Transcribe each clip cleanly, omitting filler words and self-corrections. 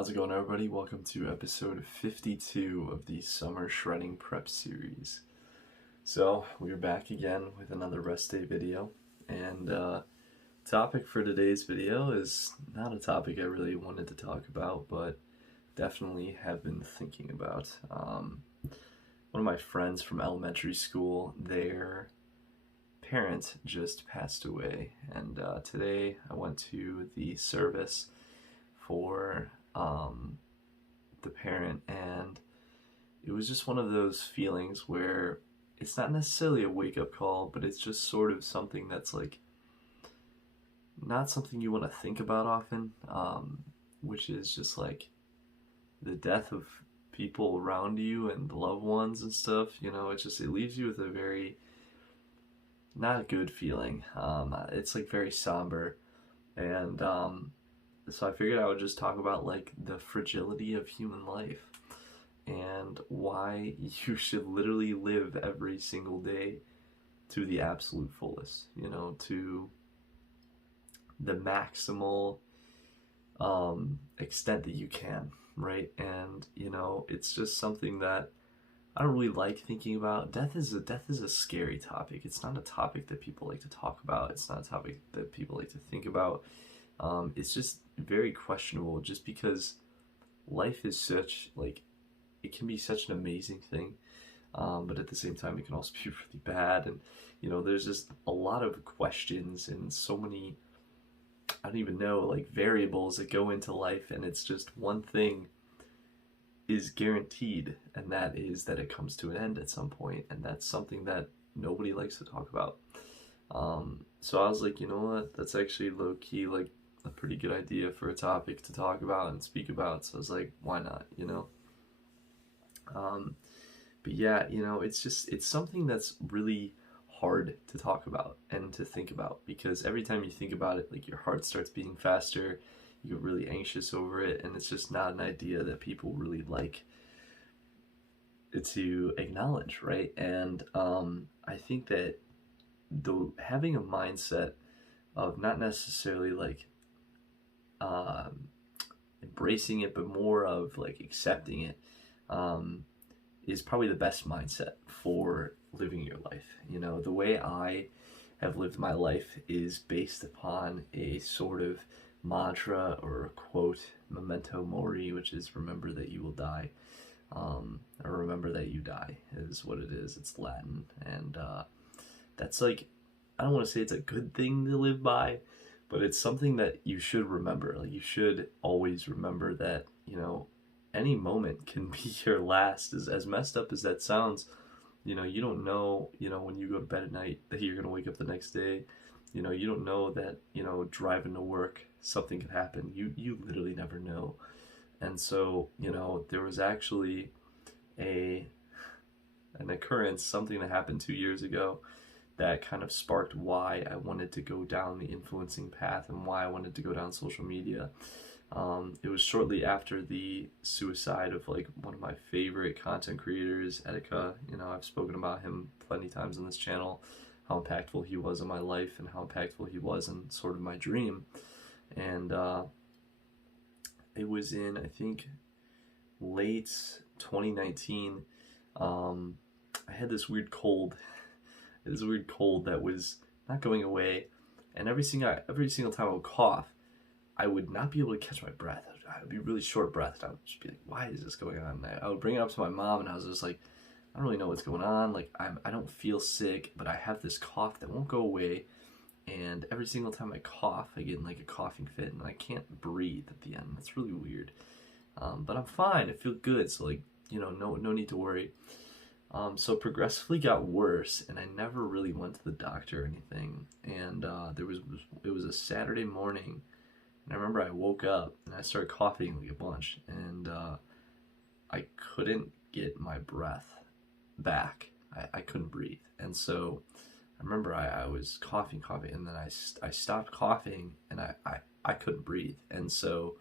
How's it going, everybody? Welcome to episode 52 of the Summer Shredding Prep Series. So, we're back again with another rest day video, and topic for today's video is not a topic I really wanted to talk about, but definitely have been thinking about. One of my friends from elementary school, their parent just passed away, and today I went to the service for the parent, and it was just one of those feelings where it's not necessarily a wake-up call, but it's just sort of something that's like not something you want to think about often, which is just like the death of people around you and the loved ones and stuff. It leaves you with a very not a good feeling. It's like very somber, and so I figured I would just talk about like the fragility of human life and why you should literally live every single day to the absolute fullest, to the maximal extent that you can, right? And it's just something that I don't really like thinking about. Death is a scary topic. It's not a topic that people like to talk about. It's not a topic that people like to think about. It's just very questionable, just because life is such, like, it can be such an amazing thing, but at the same time it can also be really bad, and there's just a lot of questions and so many, I don't even know, like, variables that go into life, and it's just one thing is guaranteed, and that is that it comes to an end at some point, and that's something that nobody likes to talk about. So I was like, you know what, that's actually low-key like a pretty good idea for a topic to talk about and speak about. So I was like, why not, but yeah, it's something that's really hard to talk about and to think about, because every time you think about it, like, your heart starts beating faster, you get really anxious over it, and it's just not an idea that people really like to acknowledge, right? And I think that having a mindset of not necessarily like embracing it, but more of like accepting it, is probably the best mindset for living your life. The way I have lived my life is based upon a sort of mantra or a quote, memento mori, which is remember that you will die, or remember that you die is what it is. It's Latin, and that's like, I don't want to say it's a good thing to live by, but it's something that you should remember. Like, you should always remember that, any moment can be your last. As messed up as that sounds, you don't know, when you go to bed at night that you're going to wake up the next day. You don't know that, driving to work, something could happen. You literally never know. And so, there was actually an occurrence, something that happened 2 years ago, that kind of sparked why I wanted to go down the influencing path and why I wanted to go down social media. It was shortly after the suicide of like one of my favorite content creators, Etika. I've spoken about him plenty of times on this channel, how impactful he was in my life and how impactful he was in sort of my dream. And it was in, I think, late 2019. I had this weird cold. This weird cold that was not going away, and every single time I would cough, I would not be able to catch my breath. I would be really short-breathed. I would just be like, why is this going on? I would bring it up to my mom, and I was just like, I don't really know what's going on. Like, I don't feel sick, but I have this cough that won't go away, and every single time I cough, I get in like a coughing fit, and I can't breathe at the end. That's really weird. But I'm fine. I feel good, so like, no need to worry. So it progressively got worse, and I never really went to the doctor or anything. And it was a Saturday morning, and I remember I woke up and I started coughing like a bunch, and I couldn't get my breath back. I couldn't breathe, and so I remember I was coughing, and then I stopped coughing, and I couldn't breathe, and so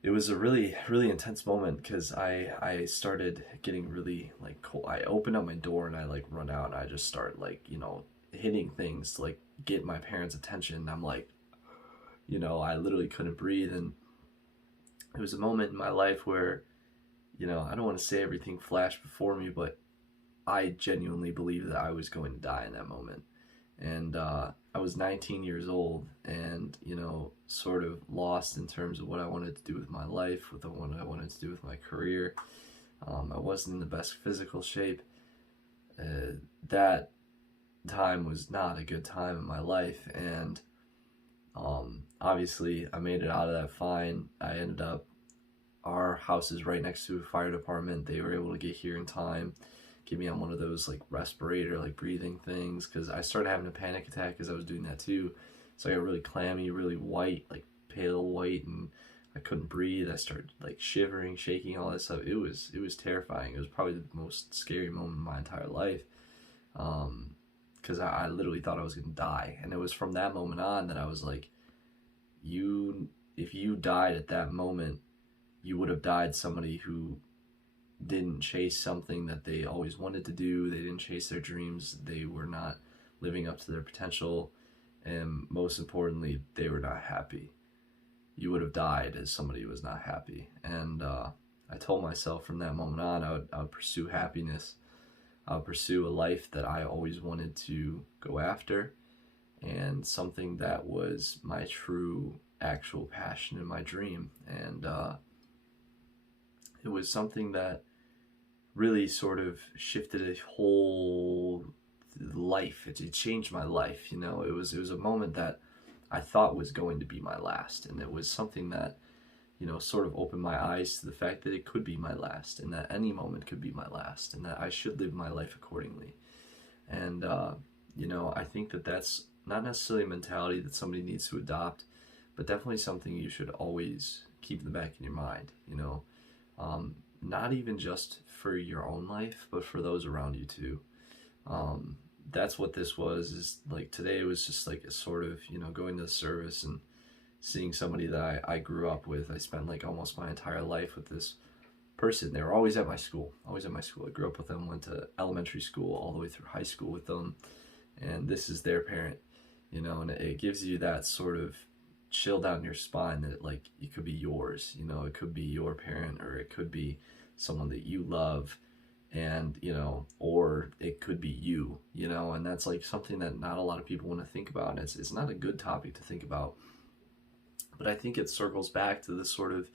it was a really, really intense moment, because I started getting really like cold. I opened up my door and I like run out, and I just start like, hitting things to like get my parents' attention. I'm like, I literally couldn't breathe, and it was a moment in my life where, I don't want to say everything flashed before me, but I genuinely believed that I was going to die in that moment. And I was 19 years old and, sort of lost in terms of what I wanted to do with my life, what I wanted to do with my career. I wasn't in the best physical shape. That time was not a good time in my life, and obviously I made it out of that fine. Our house is right next to a fire department. They were able to get here in time, get me on one of those like respirator, like breathing things, because I started having a panic attack as I was doing that too. So I got really clammy, really white, like pale white, and I couldn't breathe. I started like shivering, shaking, all that stuff. It was terrifying. It was probably the most scary moment in my entire life, because I literally thought I was gonna die. And it was from that moment on that I was like, if you died at that moment, you would have died somebody who didn't chase something that they always wanted to do. They didn't chase their dreams. They were not living up to their potential. And most importantly, they were not happy. You would have died as somebody who was not happy. And I told myself from that moment on, I would pursue happiness. I would pursue a life that I always wanted to go after, and something that was my true, actual passion and my dream. And it was something that really sort of shifted a whole life. It changed my life. It was a moment that I thought was going to be my last, and it was something that sort of opened my eyes to the fact that it could be my last, and that any moment could be my last, and that I should live my life accordingly. And I think that that's not necessarily a mentality that somebody needs to adopt, but definitely something you should always keep in the back of your mind. Not even just for your own life, but for those around you too. That's what this was. Is like today it was just like a sort of going to the service and seeing somebody that I grew up with. I spent like almost my entire life with this person. They were always at my school. I grew up with them, went to elementary school all the way through high school with them, and this is their parent. And it gives you that sort of chill down your spine that like it could be yours. It could be your parent, or it could be someone that you love, and or it could be you. And that's like something that not a lot of people want to think about. It's not a good topic to think about, but I think it circles back to this sort of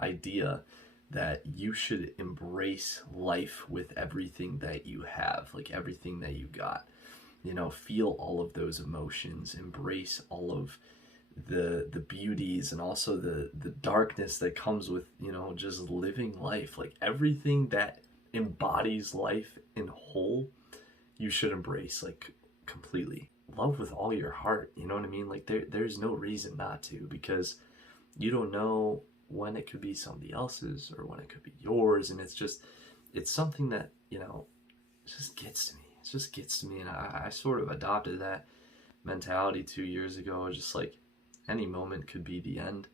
idea that you should embrace life with everything that you have, like everything that you got. Feel all of those emotions, embrace all of the beauties, and also the darkness that comes with just living life. Like everything that embodies life in whole, you should embrace like completely. Love with all your heart, you know what I mean? Like there's no reason not to, because you don't know when it could be somebody else's or when it could be yours. And it's something that just gets to me. It just gets to me. And I sort of adopted that mentality 2 years ago. Just like any moment could be the end,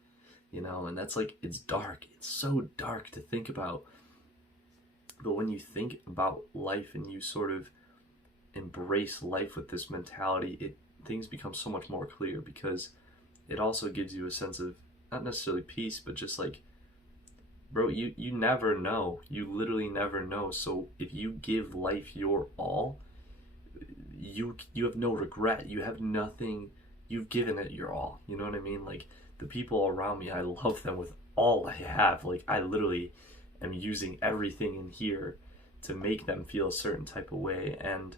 and that's like, it's dark. It's so dark to think about. But when you think about life and you sort of embrace life with this mentality, things become so much more clear, because it also gives you a sense of not necessarily peace, but just like, bro, you never know. You literally never know. So if you give life your all, you have no regret. You have nothing. You've given it your all. You know what I mean? Like the people around me, I love them with all I have. Like I literally am using everything in here to make them feel a certain type of way. And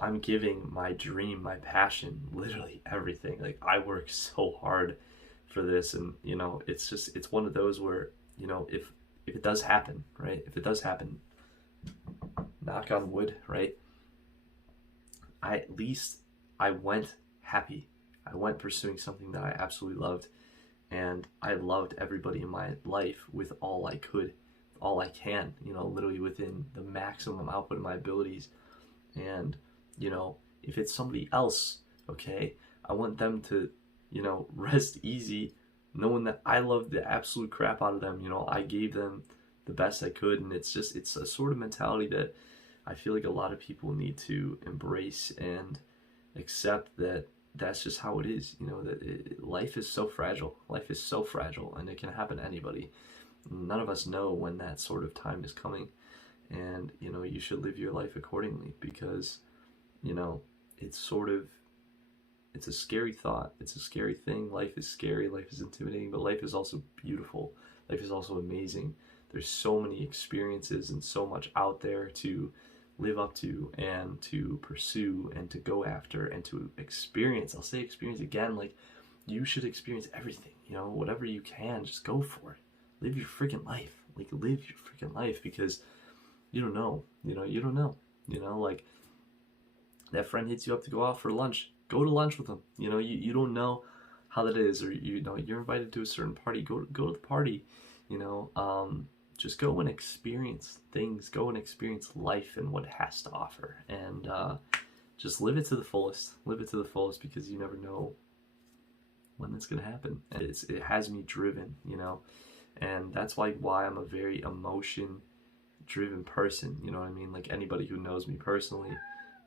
I'm giving my dream, my passion, literally everything. Like I work so hard for this, and it's one of those where if it does happen, right? If it does happen, knock on wood, right? At least I went happy. I went pursuing something that I absolutely loved, and I loved everybody in my life with all I could, all I can, literally within the maximum output of my abilities. And if it's somebody else, okay, I want them to rest easy knowing that I love the absolute crap out of them. I gave them the best I could, and it's a sort of mentality that I feel like a lot of people need to embrace and accept, that that's just how it is, you know, that life is so fragile. Life is so fragile, and it can happen to anybody. None of us know when that sort of time is coming, and, you know, you should live your life accordingly, because, you know, it's a scary thought. It's a scary thing. Life is scary. Life is intimidating, but life is also beautiful. Life is also amazing. There's so many experiences and so much out there to live up to and to pursue and to go after and to experience. I'll say experience again, like, you should experience everything, you know, whatever you can, just go for it. Live your freaking life. Like, live your freaking life, because you don't know, you know, you don't know, you know, like, that friend hits you up to go out for lunch, go to lunch with them. You know, you don't know how that is, or, you know, you're invited to a certain party, go to the party, you know. Just go and experience things, go and experience life and what it has to offer, and just live it to the fullest. Live it to the fullest, because you never know when it's gonna happen. And it has me driven, you know, and that's why I'm a very emotion driven person, you know what I mean? Like, anybody who knows me personally,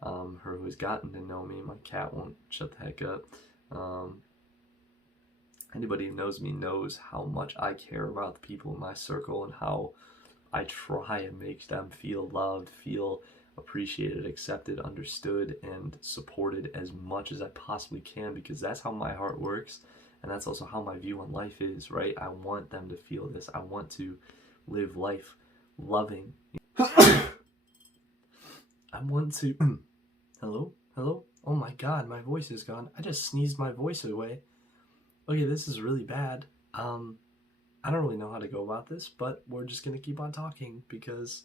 or who has gotten to know me, my cat won't shut the heck up. Anybody who knows me knows how much I care about the people in my circle, and how I try and make them feel loved, feel appreciated, accepted, understood, and supported as much as I possibly can, because that's how my heart works, and that's also how my view on life is, right? I want them to feel this. I want to live life loving. I want to... Hello? Hello? Oh my god, my voice is gone. I just sneezed my voice away. Okay, this is really bad. I don't really know how to go about this, but we're just gonna keep on talking, because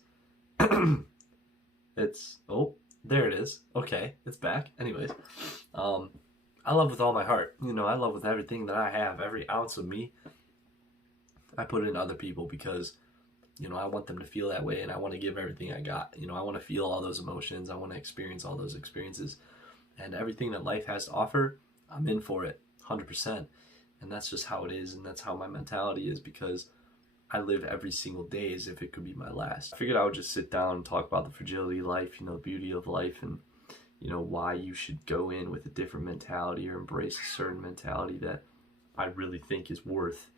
it's... Oh, there it is. Okay, it's back. Anyways, I love with all my heart. You know, I love with everything that I have. Every ounce of me, I put in other people, because, you know, I want them to feel that way, and I want to give everything I got. You know, I want to feel all those emotions. I want to experience all those experiences, and everything that life has to offer, I'm in for it, 100%. And that's just how it is, and that's how my mentality is, because I live every single day as if it could be my last. I figured I would just sit down and talk about the fragility of life, you know, the beauty of life, and, you know, why you should go in with a different mentality, or embrace a certain mentality that I really think is worth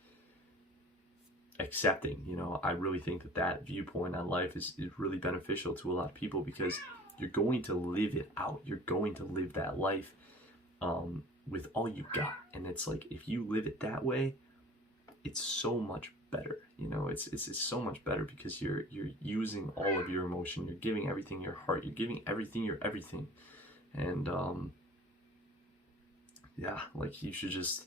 accepting. You know, I really think that that viewpoint on life is really beneficial to a lot of people, because you're going to live it out. You're going to live that life with all you got. And it's like, if you live it that way, it's so much better. You know, it's so much better, because you're using all of your emotion. You're giving everything your heart. You're giving everything your everything. And yeah, like, you should just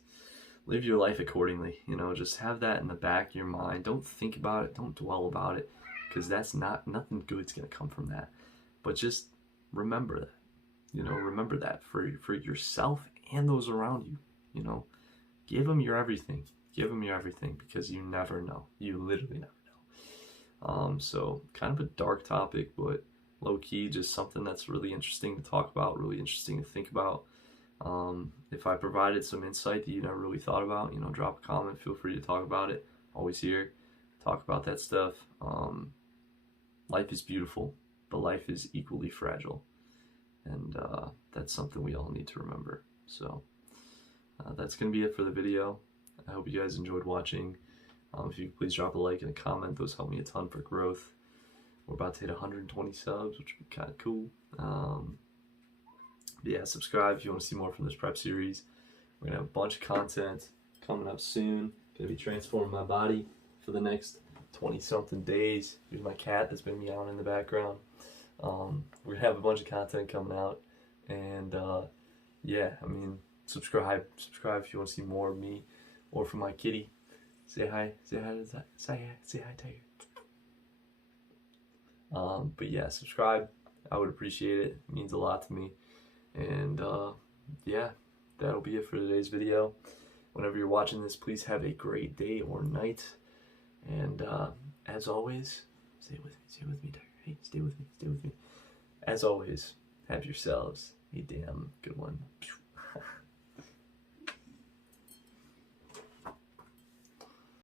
live your life accordingly. You know, just have that in the back of your mind. Don't think about it. Don't dwell about it, because that's nothing good's gonna come from that. But just remember that. You know, remember that for yourself and those around you. You know, give them your everything. Give them your everything, because you never know. You literally never know. So kind of a dark topic, but low key, just something that's really interesting to talk about, really interesting to think about. If I provided some insight that you never really thought about, you know, drop a comment. Feel free to talk about it. Always here, talk about that stuff. Life is beautiful, but life is equally fragile, and that's something we all need to remember. So that's gonna be it for the video. I hope you guys enjoyed watching. If you could please drop a like and a comment, those help me a ton for growth. We're about to hit 120 subs, which would be kind of cool. But yeah, subscribe if you want to see more from this prep series. We're gonna have a bunch of content coming up soon. Gonna be transforming my body for the next 20-something days. Here's my cat that's been meowing in the background. We're gonna have a bunch of content coming out, and yeah, I mean, subscribe if you want to see more of me or from my kitty. Say hi to Tiger. But yeah, subscribe. I would appreciate it. It means a lot to me. And yeah, that'll be it for today's video. Whenever you're watching this, please have a great day or night. And as always, stay with me, Tiger. Hey, stay with me. As always, have yourselves a damn good one.